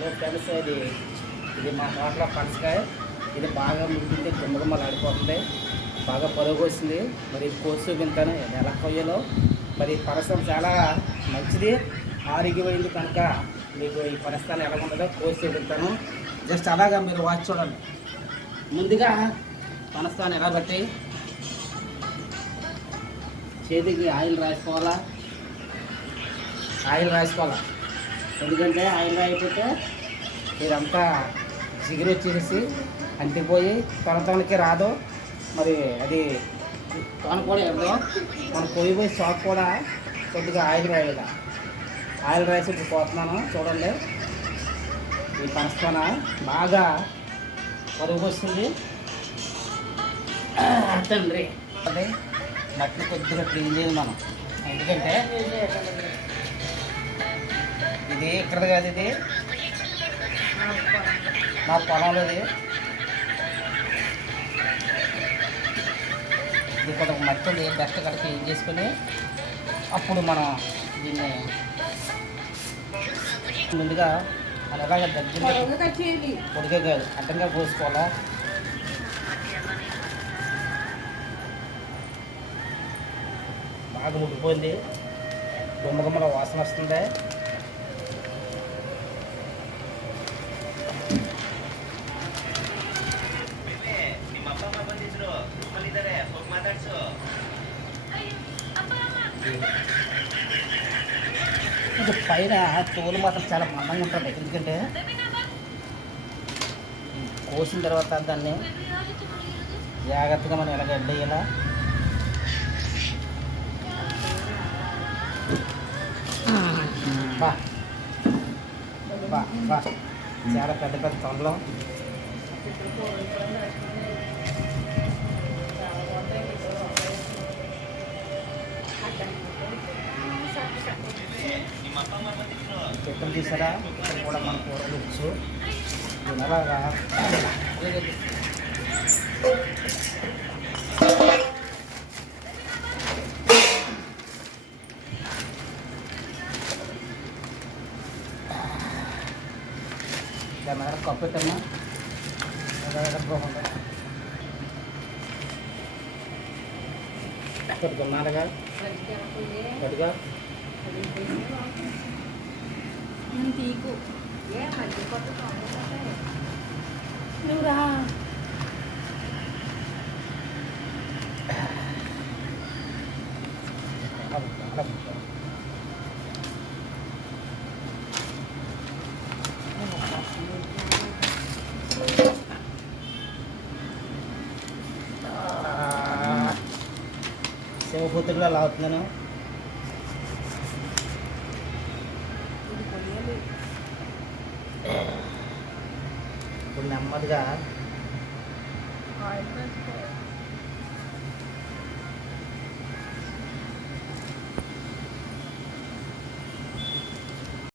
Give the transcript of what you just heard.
Hello friends, ఇది మా తోటలో పనసకాయ. ఇది బాగా ముగ్గుంటే గుమ్మగుమ్మలు ఆడిపోతుంది, బాగా పొరుగు వచ్చింది. మరి ఇది కోసి చూపించాను ఎలా కొయ్యలో. మరి పనసం చాలా మంచిది, ఆరోగ్యమైంది కనుక మీకు ఈ పనస్తాను ఎలా ఉంటుందో కోసి చూపించాను. జస్ట్ అలాగా మీరు వాచ్ చూడండి. ముందుగా పనస్తాను ఎలా బట్టి చేతికి ఆయిల్ రాసుకోవాలా. ఎందుకంటే ఆయిల్ రాయిపోతే ఇదంతా జిగురు వచ్చేసి అంటిపోయి తొనతోనకి రాదు. మరి అది తొన కూడా ఇవ్వదు. మనం పోయి షాక్ కూడా కొద్దిగా ఆయిల్ రాయాలి. ఆయిల్ రాసి ఇప్పుడు పోతున్నాను చూడండి. ఈ పనస్తోన బాగా పరుగు వస్తుంది తండ్రి. అదే మట్టి కొద్దిగా క్లీన్ చేయాలి మనం, ఎందుకంటే ఇది ఇక్కడ కాదు, ఇది మా పొలంలో. ఇది కొంత మట్టిని బెస్ట్ కడ క్లీన్ చేసుకుని అప్పుడు మనం దీన్ని ముందుగా మనం ఎలాగ దగ్గర పొడిగా కాదు అడ్డంగా పోసుకోవాలా. బాగా ముగ్గిపోయింది, గుమ్మగుమ్మల వాసన వస్తుంది. ఇది పైన తోలు మాత్రం చాలా మందంగా ఉంటుంది, ఎందుకంటే కోసిన తర్వాత దాన్ని జాగ్రత్తగా మనం ఎలాగ ఎండేయాలా. బా బా బా చాలా పెద్ద పెద్ద తొండలు. చిత్తం తీసారా, ఇక్కడ కూడా మన కూరలు ఇచ్చు అలాగా. దాని దగ్గర కప్పు పెట్టమ్మా, పెట్టుకున్నారుగా గట్టిగా. తీకు ఏ మధ్య కొత్త నువ్వురా శివపూతుడిగా అలా అవుతున్నాను. ఇప్పుడు నెమ్మదిగా